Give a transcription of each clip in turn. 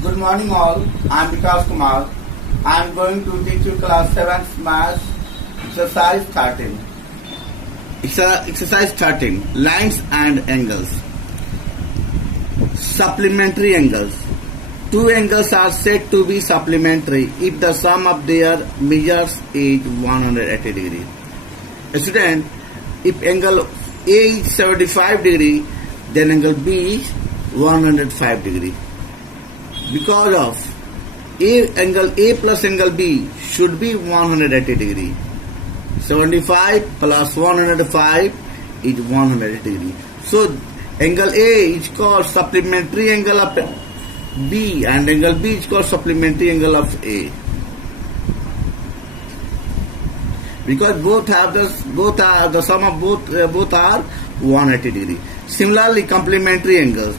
Good morning all. I am Vikas Kumar. I am going to teach you class 7th maths exercise 13. Exercise 13. Lines and angles. Supplementary angles. Two angles are said to be supplementary if the sum of their measures is 180 degree. Student, if angle A is 75 degree, then angle B is 105 degree. Because of angle A plus angle B should be 180 degree. 75 plus 105 is 180 degree. So angle A is called supplementary angle of B and angle B is called supplementary angle of A. Because both are the sum of both are 180 degree. Similarly, complementary angles.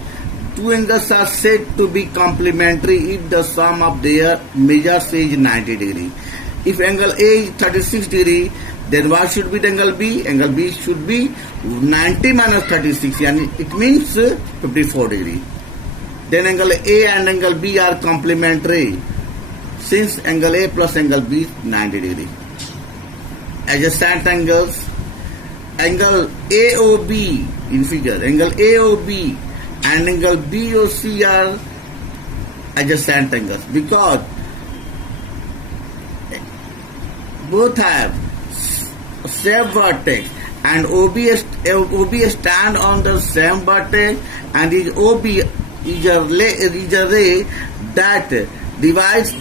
Two angles are said to be complementary if the sum of their measures is 90 degree. If angle A is 36 degree, then what should be the angle B? Angle B should be 90 minus 36, and it means 54 degree. Then angle A and angle B are complementary since angle A plus angle B is 90 degree. Adjacent angles. Angle AOB in figure. Angle AOB and angle BOC are adjacent angles because both have same vertex and OB stand on the same vertex, and is OB is a ray that divides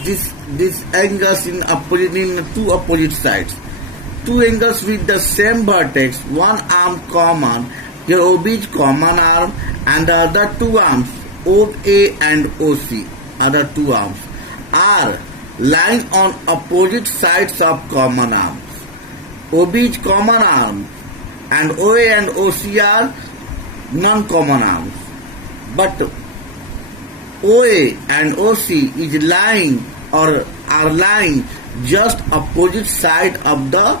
these angles in two opposite sides. Two angles with the same vertex, one arm common, here OB is common arm, and the other two arms, OA and OC, other two arms, are lying on opposite sides of common arms. OB is common arm, and OA and OC are non-common arms. But OA and OC is lying or are lying just opposite side of the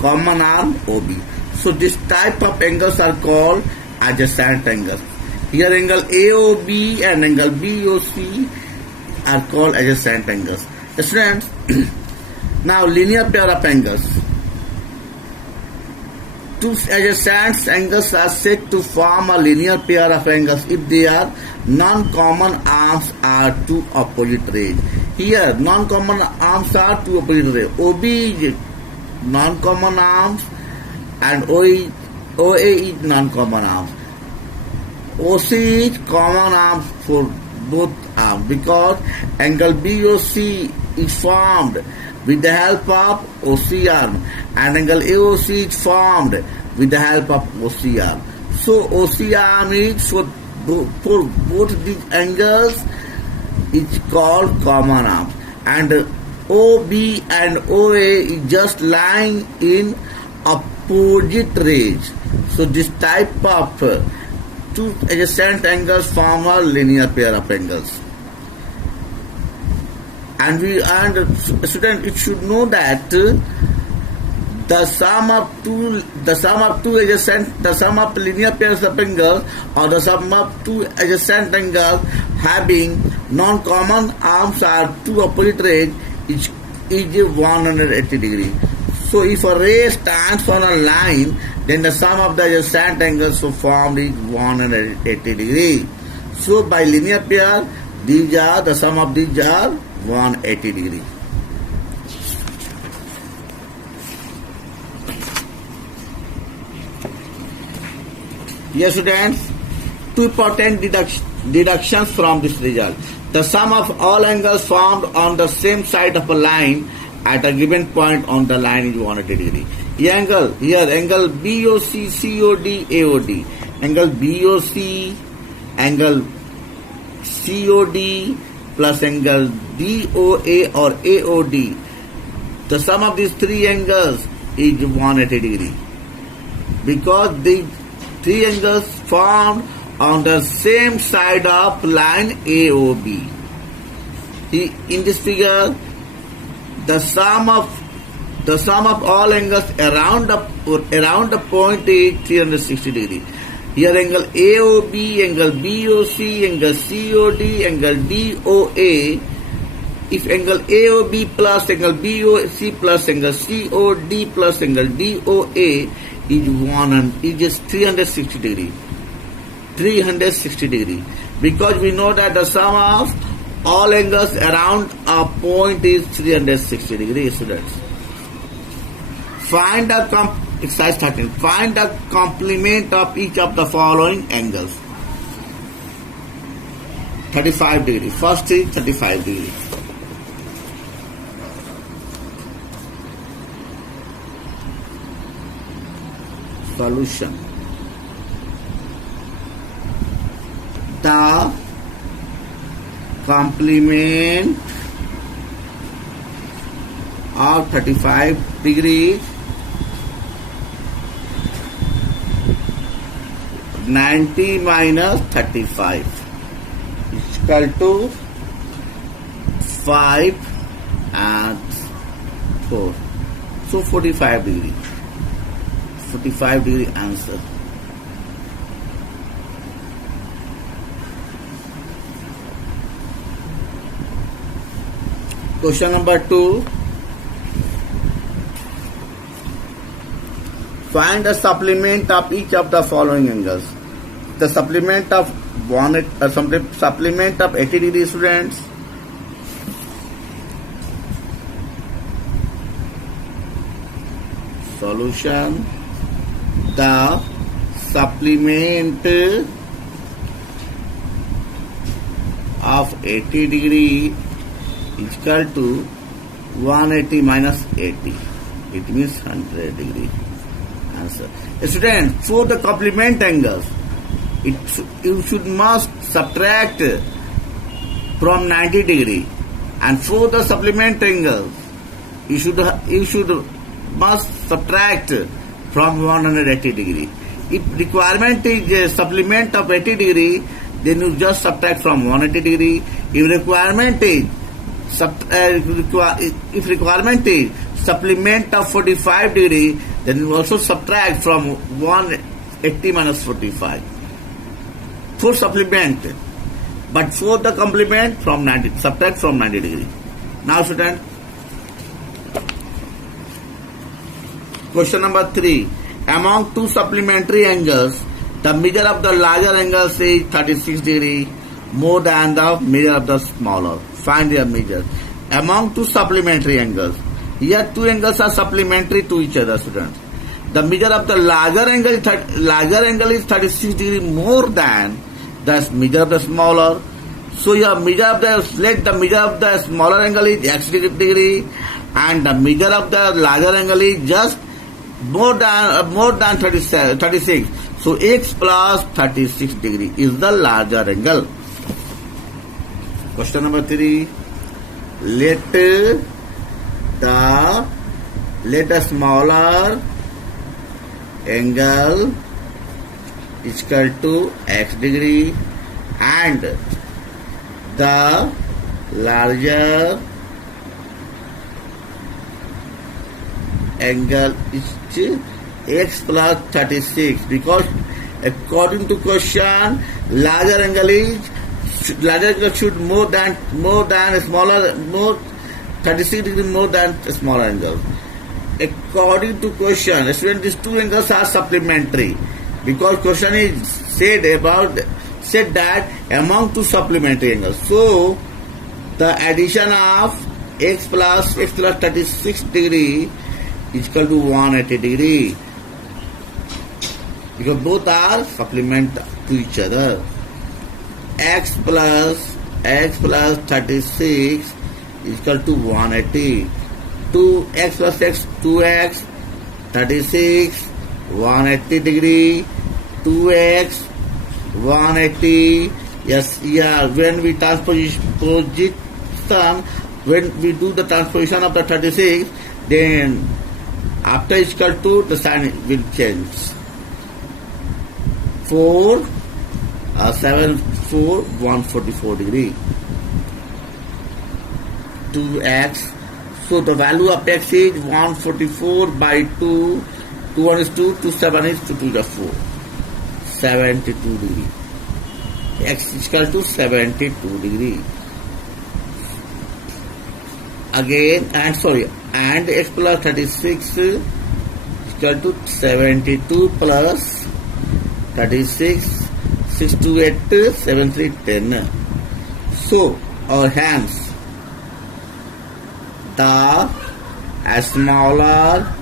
common arm OB. So this type of angles are called adjacent angles. Here angle AOB and angle BOC are called adjacent angles. Students, now linear pair of angles. Two adjacent angles are said to form a linear pair of angles if their non-common arms are two opposite rays. Here non-common arms are two opposite rays. OB is non-common arms and OA is non-common arms. OC is common arms for both arms because angle BOC is formed with the help of OC arm and angle AOC is formed with the help of OC arm. So OC arm is for both these angles is called common arms, and OB and OA is just lying in opposite rays. So this type of two adjacent angles form a linear pair of angles. And student, it should know that the sum of linear pairs of angles, or the sum of two adjacent angles having non-common arms are two opposite rays is 180 degree. So if a ray stands on a line, then the sum of the adjacent angles formed is 180 degree. So by linear pair, the sum of these are 180 degree. Yes, students, two important deductions from this result. The sum of all angles formed on the same side of a line at a given point on the line is 180 degree. Angle BOC, COD, AOD. Angle BOC, angle COD plus angle DOA or AOD. The sum of these three angles is 180 degree because the three angles formed on the same side of line AOB. In this figure, the sum of all angles around the point is 360 degree. Here angle AOB, angle BOC, angle COD, angle DOA. If angle AOB plus angle BOC plus angle COD plus angle DOA is just 360 degree. 360 degree. Because we know that the sum of all angles around a point is 360 degree, students. Find the exercise 13. Find the complement of each of the following angles. 35 degree. First is 35 degree. Solution. The complement of 35 degrees 90 minus 35 is equal to 5 and 4. So 45 degree. 45 degree answer. Question number 2. Find the supplement of each of the following angles. The supplement of supplement of 80 degree, students. Solution. The supplement of 80 degree is equal to 180 minus 80. It means 100 degree. Answer. Students, for the complement angles, you must subtract from 90 degree, and for the supplement angles, you must subtract from 180 degree. If requirement is supplement of 80 degree, then you just subtract from 180 degree. If requirement is supplement of 45 degree, then you also subtract from 180 minus 45. For supplement, but for the complement from 90, subtract from 90 degree. Now student, question number 3. Among two supplementary angles, the measure of the larger angle is 36 degree more than the measure of the smaller. Find their measure. Among two supplementary angles, here two angles are supplementary to each other, students. The measure of the larger angle is 36 degree more than the measure of the smaller. So your measure of the smaller angle is x degree, and the measure of the larger angle is just more than 36. So x plus 36 degree is the larger angle. Question number 3. Let the smaller angle is equal to x degree and the larger angle is x plus 36, because according to question, larger angle should more 36 degree more than a smaller angle. According to question, student, these two angles are supplementary, because question is said that among two supplementary angles. So the addition of x plus 36 degree is equal to 180 degree, because both are supplement to each other. X plus 36 is equal to 180. 2x plus x, 2x, 36, 180 degree, 2x, 180. Yes, yeah. When we when we do the transposition of the 36, then after is equal to, the sign will change. 4, 7, 4, 144 degree. 2x. So the value of x is 144 by 2. 2 1 is 2, 2 7 is 2 2 is 4. 72 degree. X is equal to 72 degree. Again, and x plus 36 is equal to 72 plus 36, 6 to 8, 7, 3, 10. So, our hands, the smaller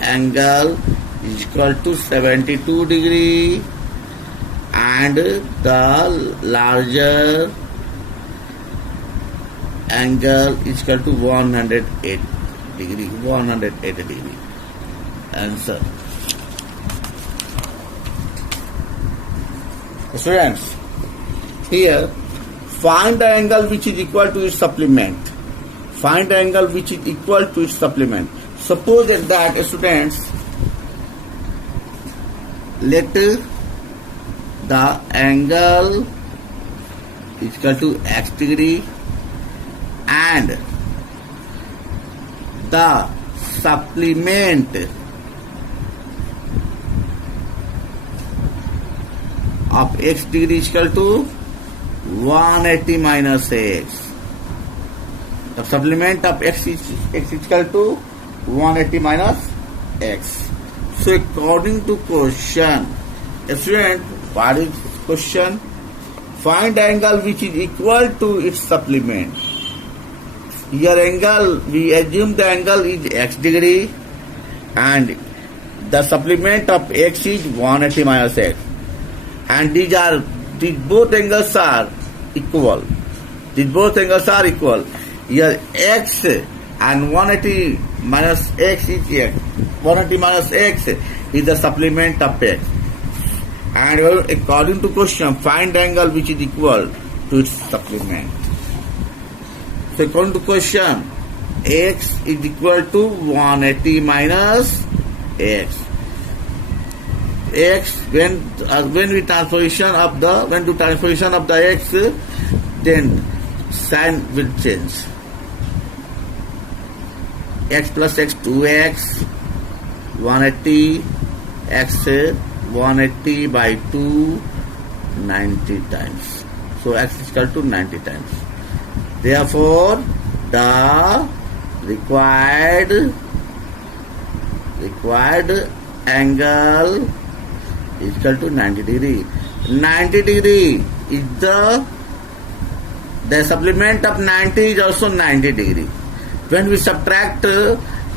angle is equal to 72 degree and the larger angle is equal to 108 degree. 108 degree. Answer. Students, here find the angle which is equal to its supplement. Find the angle which is equal to its supplement. Suppose that students, let the angle is equal to x degree and the supplement of x degree is equal to 180 minus x. The supplement of x is equal to 180 minus x. So according to question, student, what is question? Find the angle which is equal to its supplement. Here angle, we assume the angle is x degree and the supplement of x is 180 minus x. And these both angles are equal. These both angles are equal. Here x and 180 minus x is x. 180 minus x is the supplement of x. And according to question, find the angle which is equal to its supplement. So according to question, x is equal to 180 minus x. X when we transformation of the x, then sign will change. X plus x 2x 180 x 180 by 2 90 times. So x is equal to 90 times. Therefore, the required angle is equal to 90 degree. 90 degree is the supplement of 90 is also 90 degree. When we subtract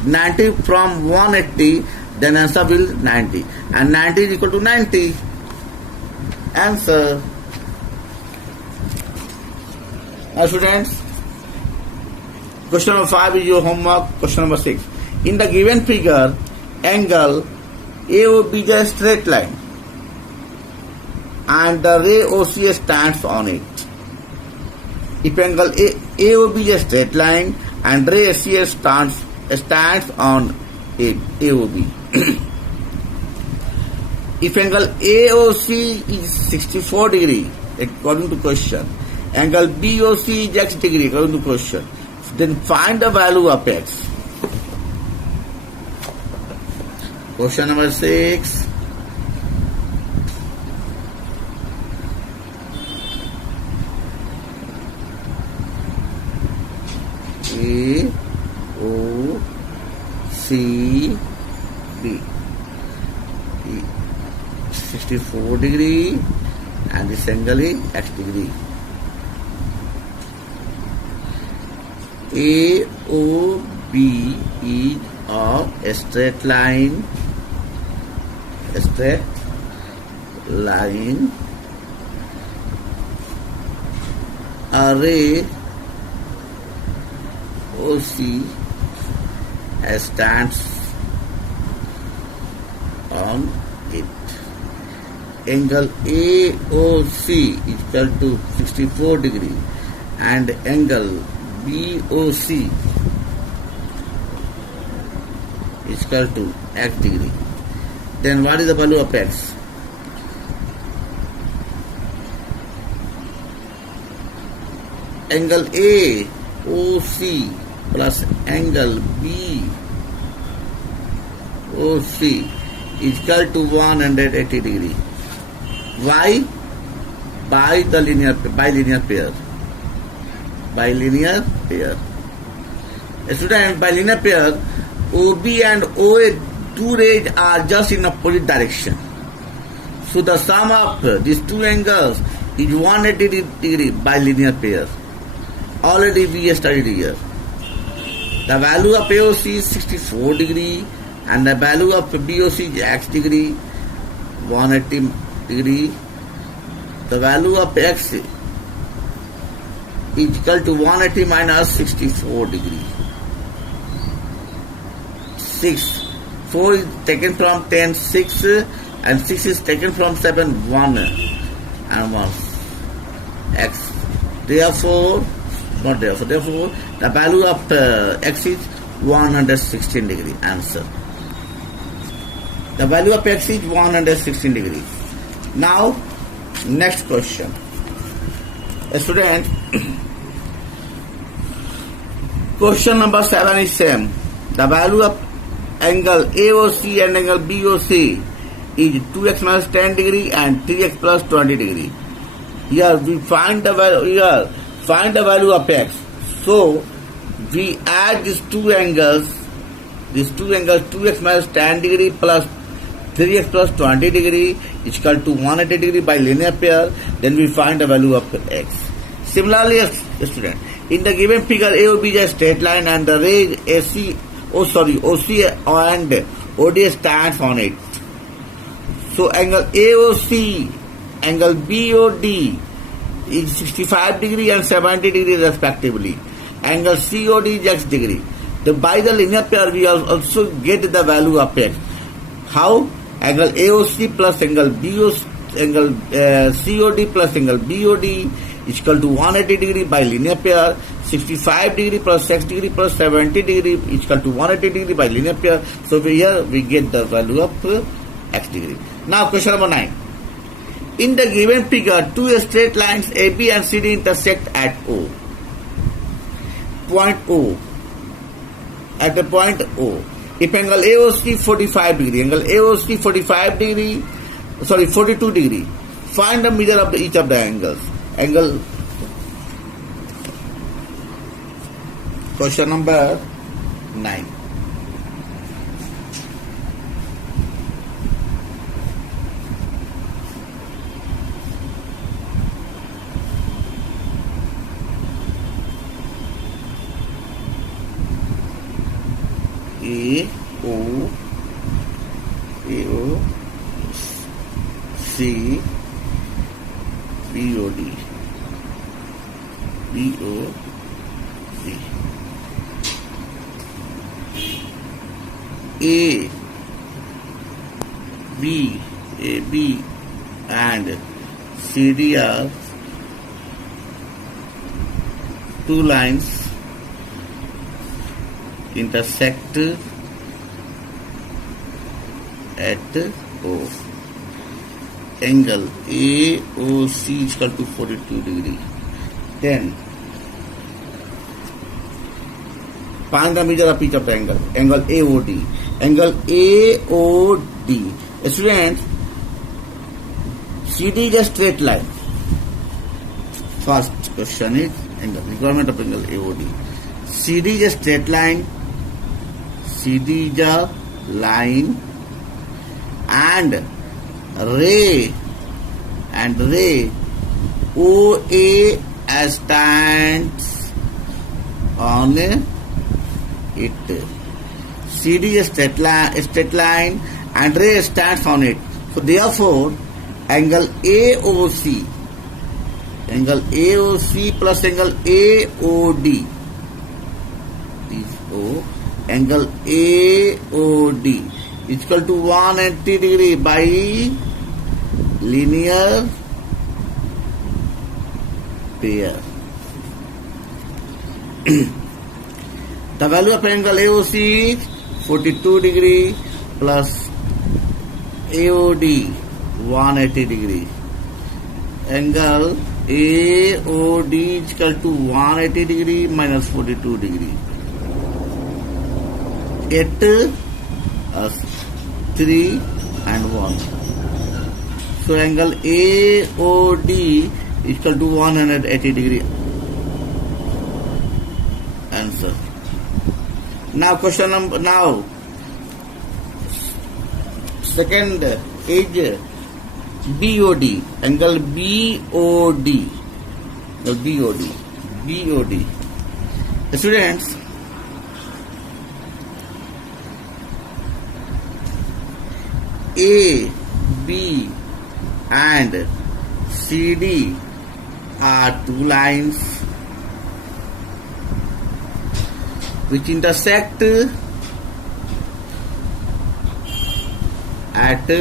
90 from 180, then answer will 90. And 90 is equal to 90. Answer. Now students, question number 5 is your homework. Question number 6. In the given figure, angle AOB is a straight line and the ray OCA stands on it. If angle AOB is a straight line and ray OCA stands on it, AOB. If angle AOC is 64 degree, according to question, angle BOC is x degree, according to question, then find the value of x. Question number 6. AOCB 64 degree and this angle is x degree. AOB is a straight line. A ray OC stands on it. Angle AOC is equal to 64 degree and angle BOC is equal to x degree. Then what is the value of x? Angle AOC plus angle BOC is equal to 180 degree. Why? By linear pair. Bilinear pair. Student, bilinear pair, OB and OA, two rays are just in opposite direction. So the sum of these two angles is 180 degree bilinear pair. Already we studied here. The value of AOC is 64 degree and the value of BOC is X degree, 180 degree. The value of X is equal to 180 minus 64 degree. 6. 4 is taken from 10, 6 and 6 is taken from 7, 1 and 1. X. Therefore, the value of X is 116 degree. Answer. The value of X is 116 degree. Now, next question. Student, question number 7 is same. The value of angle AOC and angle BOC is 2x minus 10 degree and 3x plus 20 degree. Here we find the value of X. So we add these two angles, 2x minus 10 degree plus 3x plus 20 degree is equal to 180 degree by linear pair. Then we find the value of X. Similarly, student, in the given figure, AOB is a straight line and the ray OC and OD stands on it. So angle AOC, angle BOD is 65 degree and 70 degree respectively. Angle COD is X degree. By the linear pair, we also get the value of X. How? Angle AOC plus angle COD plus angle BOD is equal to 180 degree by linear pair. 65 degree plus X degree plus 70 degree is equal to 180 degree by linear pair. So here we get the value of X degree. Now question number 9. In the given figure, two straight lines AB and CD intersect at O. Point O. At the point O. If angle AOC 45 degree, 42 degree, find the measure of each of the angles. Question number 9. AOC BOD AB and CD are two lines intersect at O. Angle AOC is equal to 42 degree. Then find the measure of each of the angle. Angle AOD. Students, CD is a straight line. First question is angle. Requirement of angle AOD. CD is a straight line. CD is a line and ray OA stands on it. CD is a straight line and ray stands on it. So therefore, angle AOC plus angle AOD is O. Angle AOD is equal to 180 degree by linear pair. The value of angle AOC is 42 degree plus AOD 180 degree. Angle AOD is equal to 180 degree minus 42 degree. 8 3 and 1. So angle AOD is equal to 180 degree. Answer. Now second is BOD, angle BOD. No, BOD. Students, A, B and CD are two lines which intersect at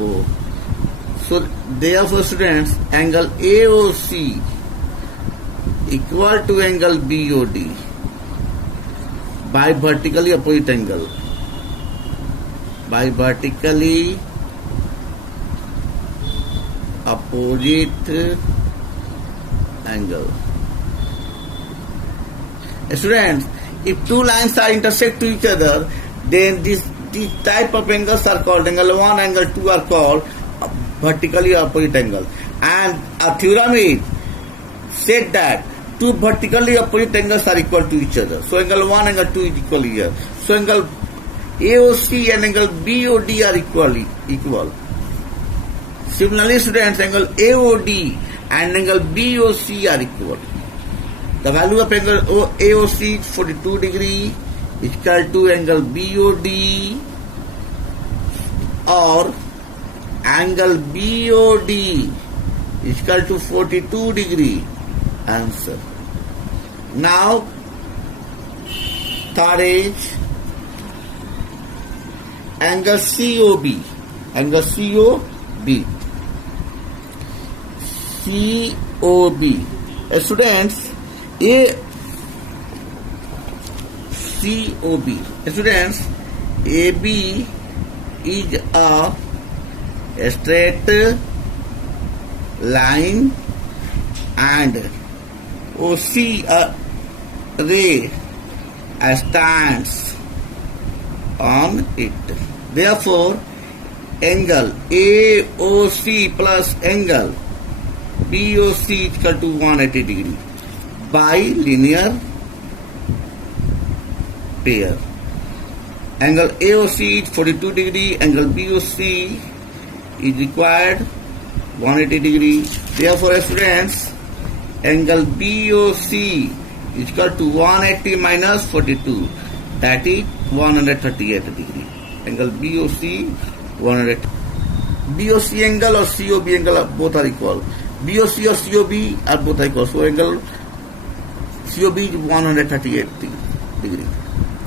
O. So therefore students, angle AOC equal to angle BOD by vertically opposite angle. By vertically opposite angle. Students, if two lines are intersect to each other, then these type of angles are called angle 1, angle 2 are called vertically opposite angle. And a theorem is said that two vertically opposite angles are equal to each other. So angle 1, angle 2 is equal here. So angle AOC and angle BOD are equal. Similarly, students, angle AOD and angle BOC are equal. The value of angle AOC is 42 degree is equal to angle BOD, or angle BOD is equal to 42 degree. Answer. Now, third is angle COB. Angle COB. Students, Students, AB is a straight line and OC a ray stands on it. Therefore, angle AOC plus angle BOC is equal to 180 degree by linear pair. Angle AOC is 42 degree, angle BOC is required 180 degree. Therefore, students, angle BOC is equal to 180 minus 42, that is 138 degree. Angle BOC 100. BOC angle or COB angle both are equal. BOC or COB are both equal. So angle COB is 138 degree.